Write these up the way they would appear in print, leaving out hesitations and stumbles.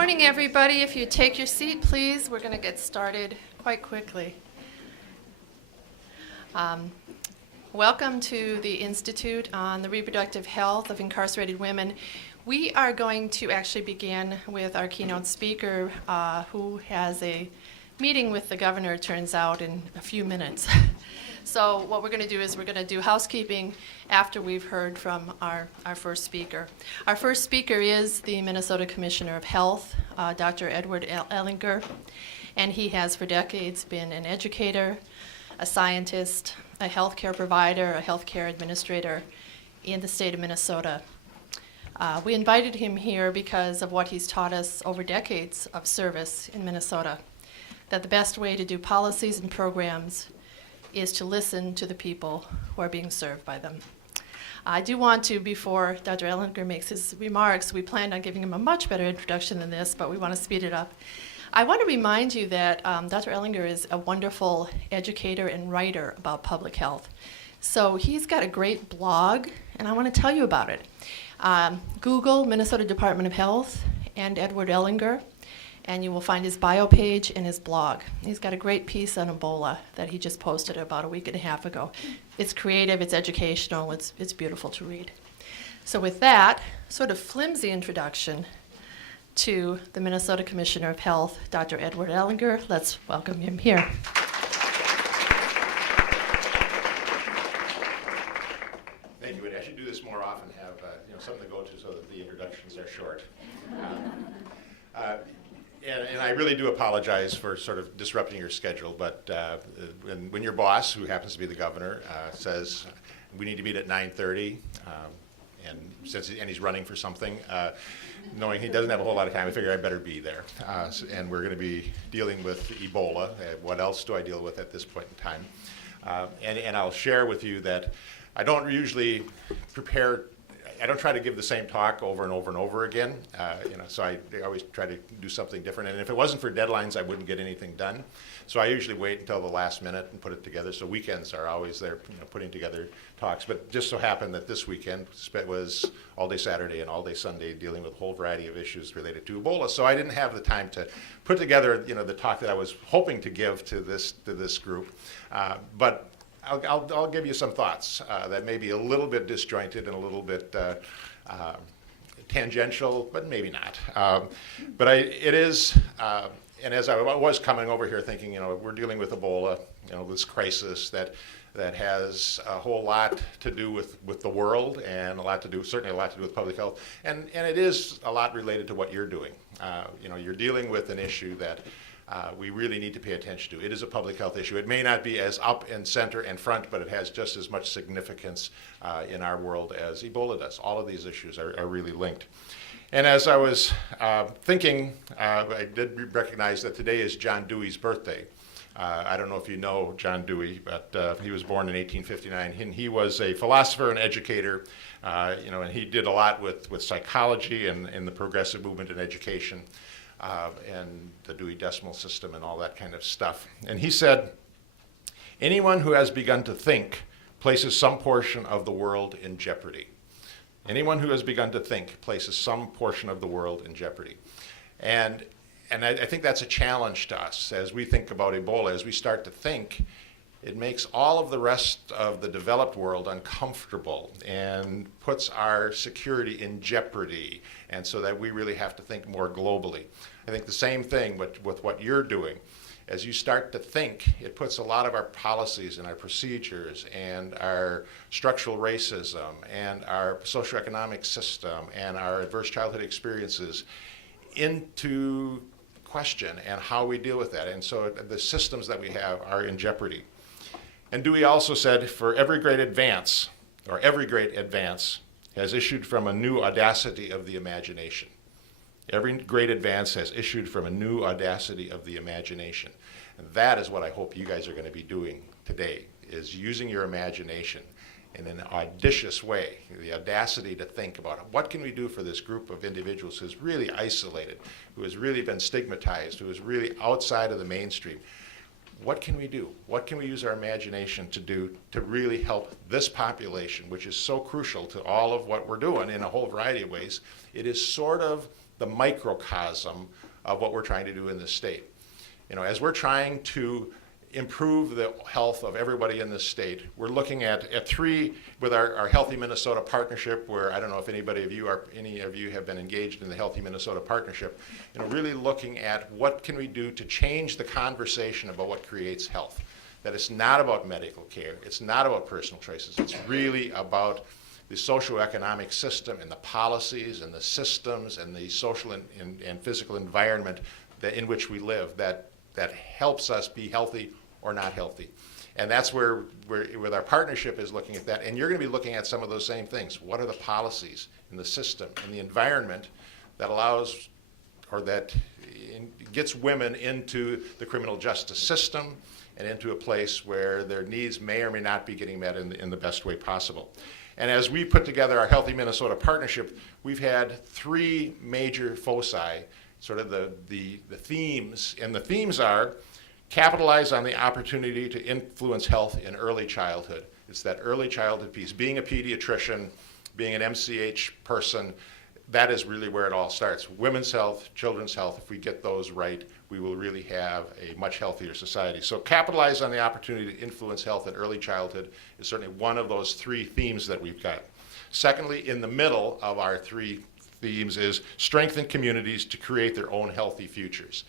morning, everybody. If you take your seat, please, we're going to get started quite quickly. Welcome to the Institute on the Reproductive Health of Incarcerated Women. We are going to actually begin with our keynote speaker, who has a meeting with the governor, it turns out, in a few minutes. So what we're going to do is we're going to do housekeeping after we've heard from our first speaker. Our first speaker is the Minnesota Commissioner of Health, Dr. Edward Ellinger, and he has for decades been an educator, a scientist, a healthcare provider, a healthcare administrator in the state of Minnesota. We invited him here because of what he's taught us over decades of service in Minnesota, that the best way to do policies and programs is to listen to the people who are being served by them. I do want to, before Dr. Ellinger makes his remarks, we planned on giving him a much better introduction than this, but we want to speed it up. I want to remind you that Dr. Ellinger is a wonderful educator and writer about public health. So he's got a great blog, and I want to tell you about it. Google Minnesota Department of Health and Edward Ellinger, and you will find his bio page and his blog. He's got a great piece on Ebola that he just posted about a week and a half ago. It's creative, it's educational, it's beautiful to read. So with that sort of flimsy introduction to the Minnesota Commissioner of Health, Dr. Edward Ellinger, let's welcome him here. Thank you, Whitney. I should do this more often, have something to go to so that the introductions are short. And I really do apologize for sort of disrupting your schedule, but when your boss, who happens to be the governor, says we need to meet at 9:30, and he's running for something, knowing he doesn't have a whole lot of time, I figure I better be there. And we're going to be dealing with Ebola. What else do I deal with at this point in time? And I'll share with you that I don't usually prepare. I don't try to give the same talk over and over and over again, so I always try to do something different. And if it wasn't for deadlines, I wouldn't get anything done. So I usually wait until the last minute and put it together. So weekends are always there, putting together talks. But just so happened that this weekend was all day Saturday and all day Sunday dealing with a whole variety of issues related to Ebola. So I didn't have the time to put together, the talk that I was hoping to give to this group. But I'll give you some thoughts that may be a little bit disjointed and a little bit tangential, but maybe not. But it is, and as I was coming over here thinking, we're dealing with Ebola, this crisis that has a whole lot to do with the world and certainly a lot to do with public health, and it is a lot related to what you're doing. You're dealing with an issue that we really need to pay attention to. It is a public health issue. It may not be as up and center and front, but it has just as much significance in our world as Ebola does. All of these issues are really linked. And as I was thinking, I did recognize that today is John Dewey's birthday. I don't know if you know John Dewey, but he was born in 1859, and he was a philosopher and educator, and he did a lot with psychology and the progressive movement in education. And the Dewey Decimal System and all that kind of stuff. And he said, anyone who has begun to think places some portion of the world in jeopardy. Anyone who has begun to think places some portion of the world in jeopardy. And I think that's a challenge to us as we think about Ebola. As we start to think, it makes all of the rest of the developed world uncomfortable and puts our security in jeopardy, and so that we really have to think more globally. I think the same thing with what you're doing. As you start to think, it puts a lot of our policies and our procedures and our structural racism and our socioeconomic system and our adverse childhood experiences into question and how we deal with that. And so the systems that we have are in jeopardy. And Dewey also said, for every great advance has issued from a new audacity of the imagination. Every great advance has issued from a new audacity of the imagination. And that is what I hope you guys are going to be doing today, is using your imagination in an audacious way, the audacity to think about it. What can we do for this group of individuals who's really isolated, who has really been stigmatized, who is really outside of the mainstream? What can we do? What can we use our imagination to do to really help this population, which is so crucial to all of what we're doing in a whole variety of ways? It is sort of the microcosm of what we're trying to do in this state. You know, as we're trying to improve the health of everybody in this state, we're looking at three, with our Healthy Minnesota Partnership, where I don't know if any of you have been engaged in the Healthy Minnesota Partnership, you know, really looking at what can we do to change the conversation about what creates health. That it's not about medical care, it's not about personal choices, it's really about the socioeconomic system and the policies and the systems and the social and physical environment in which we live that helps us be healthy or not healthy. And that's where with our partnership is looking at that. And you're going to be looking at some of those same things. What are the policies in the system and the environment that allows or that gets women into the criminal justice system and into a place where their needs may or may not be getting met in the best way possible. And as we put together our Healthy Minnesota Partnership, we've had three major foci, sort of the themes. And the themes are capitalize on the opportunity to influence health in early childhood. It's that early childhood piece. Being a pediatrician, being an MCH person, that is really where it all starts. Women's health, children's health, if we get those right, we will really have a much healthier society. So capitalize on the opportunity to influence health in early childhood is certainly one of those three themes that we've got. Secondly, in the middle of our three themes is strengthen communities to create their own healthy futures.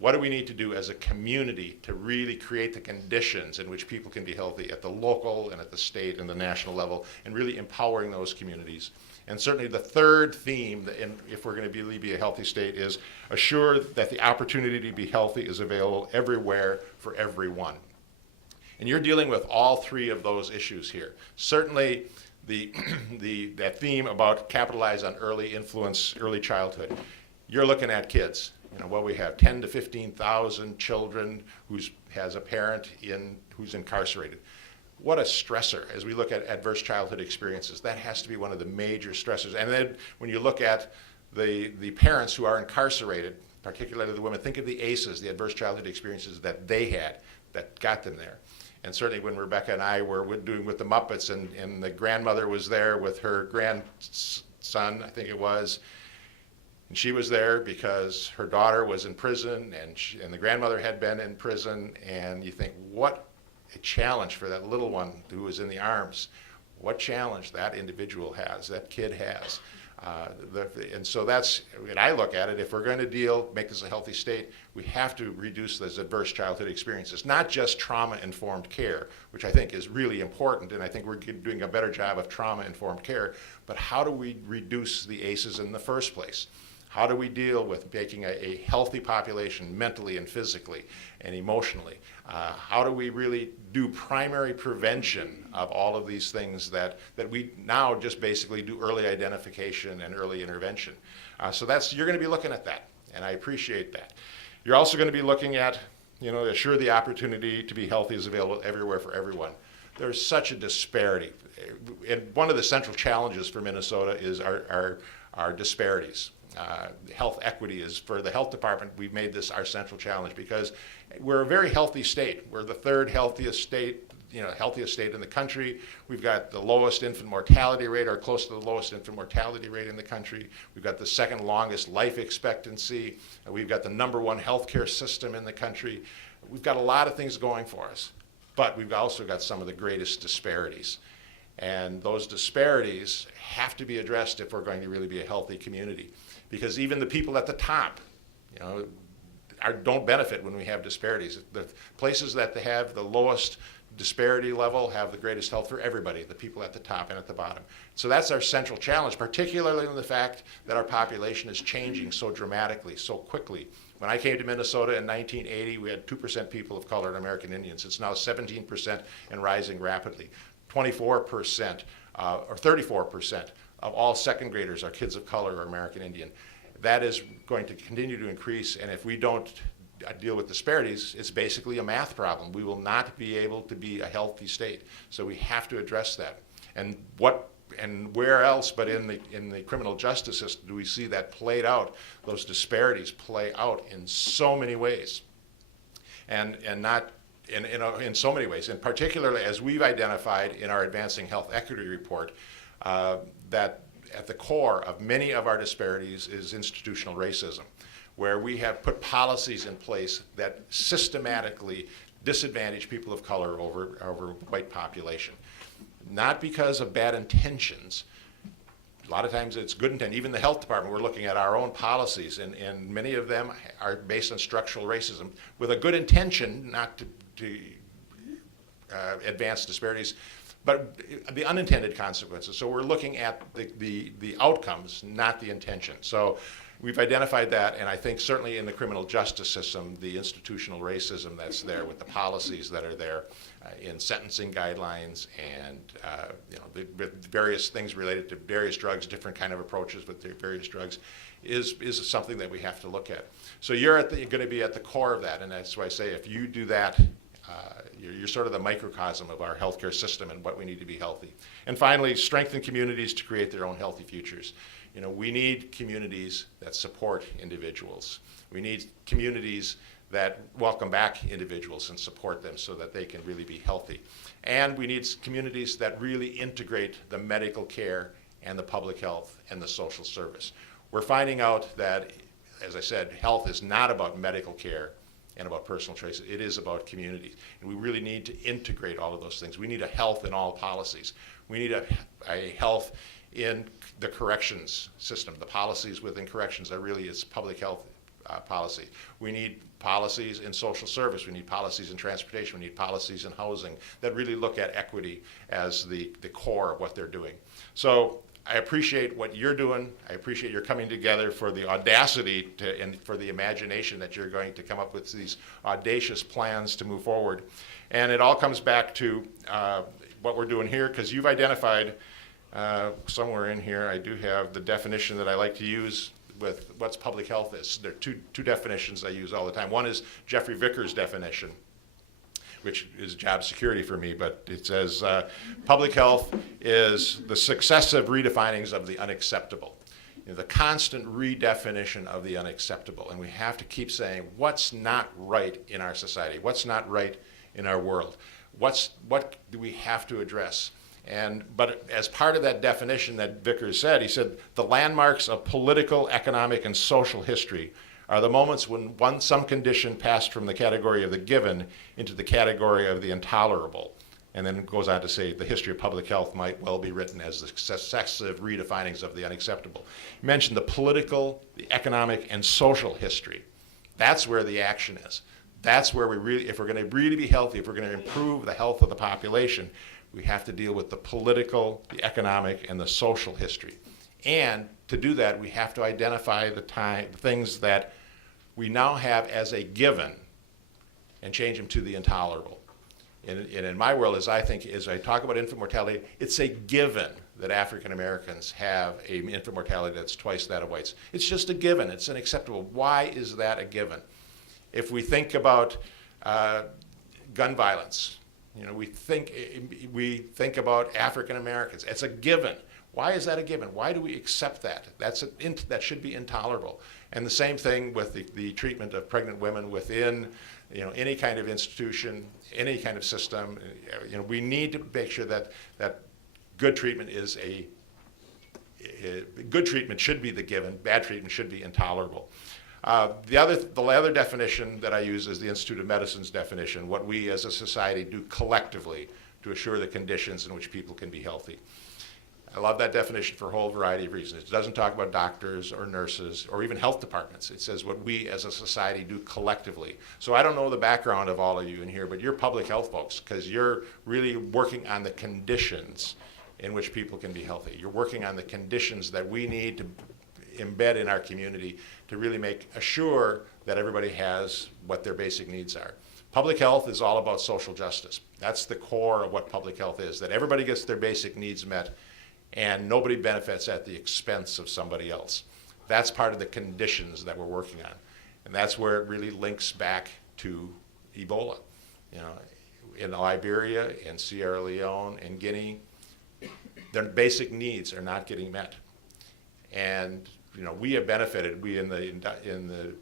What do we need to do as a community to really create the conditions in which people can be healthy at the local and at the state and the national level, and really empowering those communities? And certainly the third theme, if we're going to really be a healthy state, is assure that the opportunity to be healthy is available everywhere for everyone. And you're dealing with all three of those issues here. Certainly that theme about capitalize on early influence, early childhood. You're looking at kids. You know, well, we have 10 to 15,000 children who has a parent who's incarcerated. What a stressor as we look at adverse childhood experiences. That has to be one of the major stressors. And then when you look at the parents who are incarcerated, particularly the women, think of the ACEs, the adverse childhood experiences that they had that got them there. And certainly when Rebecca and I were doing with the Muppets, and the grandmother was there with her grandson, I think it was, and she was there because her daughter was in prison, and the grandmother had been in prison, and you think, what a challenge for that little one who was in the arms. What challenge that individual has, that kid has. And so that's, when I look at it, if we're going to make this a healthy state, we have to reduce those adverse childhood experiences, not just trauma-informed care, which I think is really important, and I think we're doing a better job of trauma-informed care, but how do we reduce the ACEs in the first place? How do we deal with making a healthy population mentally and physically and emotionally? How do we really do primary prevention of all of these things that we now just basically do early identification and early intervention? So you're going to be looking at that, and I appreciate that. You're also going to be looking at, assure the opportunity to be healthy is available everywhere for everyone. There's such a disparity. And one of the central challenges for Minnesota is our disparities. Health equity is, for the health department, we've made this our central challenge because we're a very healthy state. We're the third healthiest state, healthiest state in the country. We've got the lowest infant mortality rate, or close to the lowest infant mortality rate in the country. We've got the second longest life expectancy. We've got the #1 healthcare system in the country. We've got a lot of things going for us, but we've also got some of the greatest disparities. And those disparities have to be addressed if we're going to really be a healthy community. Because even the people at the top, don't benefit when we have disparities. The places that they have the lowest disparity level have the greatest health for everybody, the people at the top and at the bottom. So that's our central challenge, particularly in the fact that our population is changing so dramatically, so quickly. When I came to Minnesota in 1980, we had 2% people of color and American Indians. It's now 17% and rising rapidly. 24% or 34% of all second graders are kids of color or American Indian. That is going to continue to increase, and if we don't deal with disparities, it's basically a math problem. We will not be able to be a healthy state. So we have to address that. And where else but in the criminal justice system do we see that played out, those disparities play out in so many ways. And not in so many ways, and particularly as we've identified in our Advancing Health Equity report, that at the core of many of our disparities is institutional racism, where we have put policies in place that systematically disadvantage people of color over white population. Not because of bad intentions. A lot of times it's good intent. Even the health department, we're looking at our own policies, and many of them are based on structural racism with a good intention not to advance disparities, but the unintended consequences. So we're looking at the outcomes, not the intention. So we've identified that, and I think certainly in the criminal justice system, the institutional racism that's there with the policies that are there in sentencing guidelines and the various things related to various drugs, different kind of approaches with the various drugs, is something that we have to look at. So you're going to be at the core of that, and that's why I say if you do that, you're sort of the microcosm of our healthcare system and what we need to be healthy. And finally, strengthen communities to create their own healthy futures. We need communities that support individuals. We need communities that welcome back individuals and support them so that they can really be healthy. And we need communities that really integrate the medical care and the public health and the social service. We're finding out that, as I said, health is not about medical care and about personal choices. It is about community. And we really need to integrate all of those things. We need a health in all policies. We need a health in the corrections system. The policies within corrections are really its public health policy. We need policies in social service. We need policies in transportation. We need policies in housing that really look at equity as the core of what they're doing. So I appreciate what you're doing. I appreciate your coming together for the audacity and for the imagination that you're going to come up with these audacious plans to move forward. And it all comes back to what we're doing here, because you've identified somewhere in here, I do have the definition that I like to use with what's public health is. There are two definitions I use all the time. One is Jeffrey Vickers' definition, which is job security for me, but it says public health is the successive redefinings of the unacceptable, the constant redefinition of the unacceptable. And we have to keep saying what's not right in our society, what's not right in our world, what do we have to address. But as part of that definition that Vickers said, he said, the landmarks of political, economic, and social history are the moments when some condition passed from the category of the given into the category of the intolerable. And then it goes on to say the history of public health might well be written as the successive redefinings of the unacceptable. He mentioned the political, the economic, and social history. That's where the action is. That's where if we're going to really be healthy, if we're going to improve the health of the population, we have to deal with the political, the economic, and the social history. And to do that, we have to identify the things that we now have as a given and change them to the intolerable. And in my world, as I talk about infant mortality, it's a given that African Americans have an infant mortality that's twice that of whites. It's just a given. It's unacceptable. Why is that a given? If we think about gun violence, we think about African Americans. It's a given. Why is that a given? Why do we accept that? That should be intolerable. And the same thing with the treatment of pregnant women within any kind of institution, any kind of system. We need to make sure that good treatment good treatment should be the given. Bad treatment should be intolerable. The other definition that I use is the Institute of Medicine's definition, what we as a society do collectively to assure the conditions in which people can be healthy. I love that definition for a whole variety of reasons. It doesn't talk about doctors or nurses or even health departments. It says what we as a society do collectively. So I don't know the background of all of you in here, but you're public health folks because you're really working on the conditions in which people can be healthy. You're working on the conditions that we need to embed in our community to really assure that everybody has what their basic needs are. Public health is all about social justice. That's the core of what public health is, that everybody gets their basic needs met and nobody benefits at the expense of somebody else. That's part of the conditions that we're working on. And that's where it really links back to Ebola. In Liberia, in Sierra Leone, in Guinea, their basic needs are not getting met. And we have benefited, we in the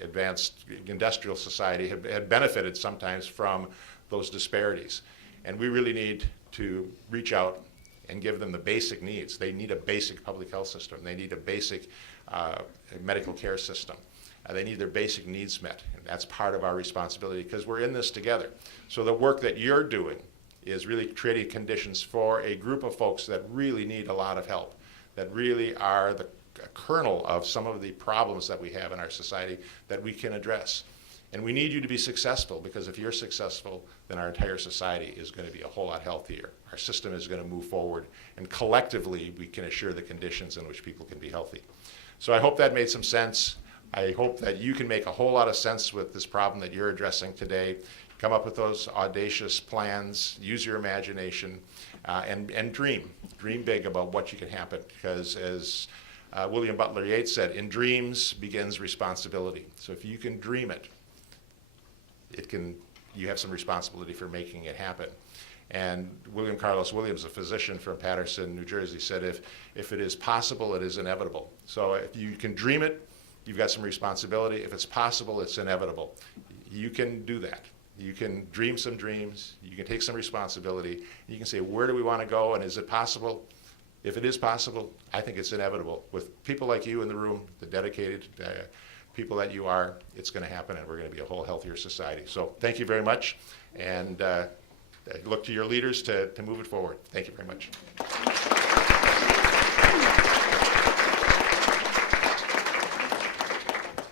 advanced industrial society have benefited sometimes from those disparities. And we really need to reach out and give them the basic needs. They need a basic public health system. They need a basic medical care system. They need their basic needs met. And that's part of our responsibility because we're in this together. So the work that you're doing is really creating conditions for a group of folks that really need a lot of help, that really are the kernel of some of the problems that we have in our society that we can address. And we need you to be successful, because if you're successful, then our entire society is going to be a whole lot healthier. Our system is going to move forward, and collectively we can assure the conditions in which people can be healthy. So I hope that made some sense. I hope that you can make a whole lot of sense with this problem that you're addressing today. Come up with those audacious plans, use your imagination, and dream. Dream big about what you can happen, because as William Butler Yeats said, in dreams begins responsibility. So if you can dream it, you have some responsibility for making it happen. And William Carlos Williams, a physician from Paterson, New Jersey, said if it is possible, it is inevitable. So if you can dream it, you've got some responsibility. If it's possible, it's inevitable. You can do that. You can dream some dreams. You can take some responsibility. You can say, where do we want to go, and is it possible? If it is possible, I think it's inevitable. With people like you in the room, the dedicated people that you are, it's going to happen, and we're going to be a whole healthier society. So thank you very much, and look to your leaders to move it forward. Thank you very much.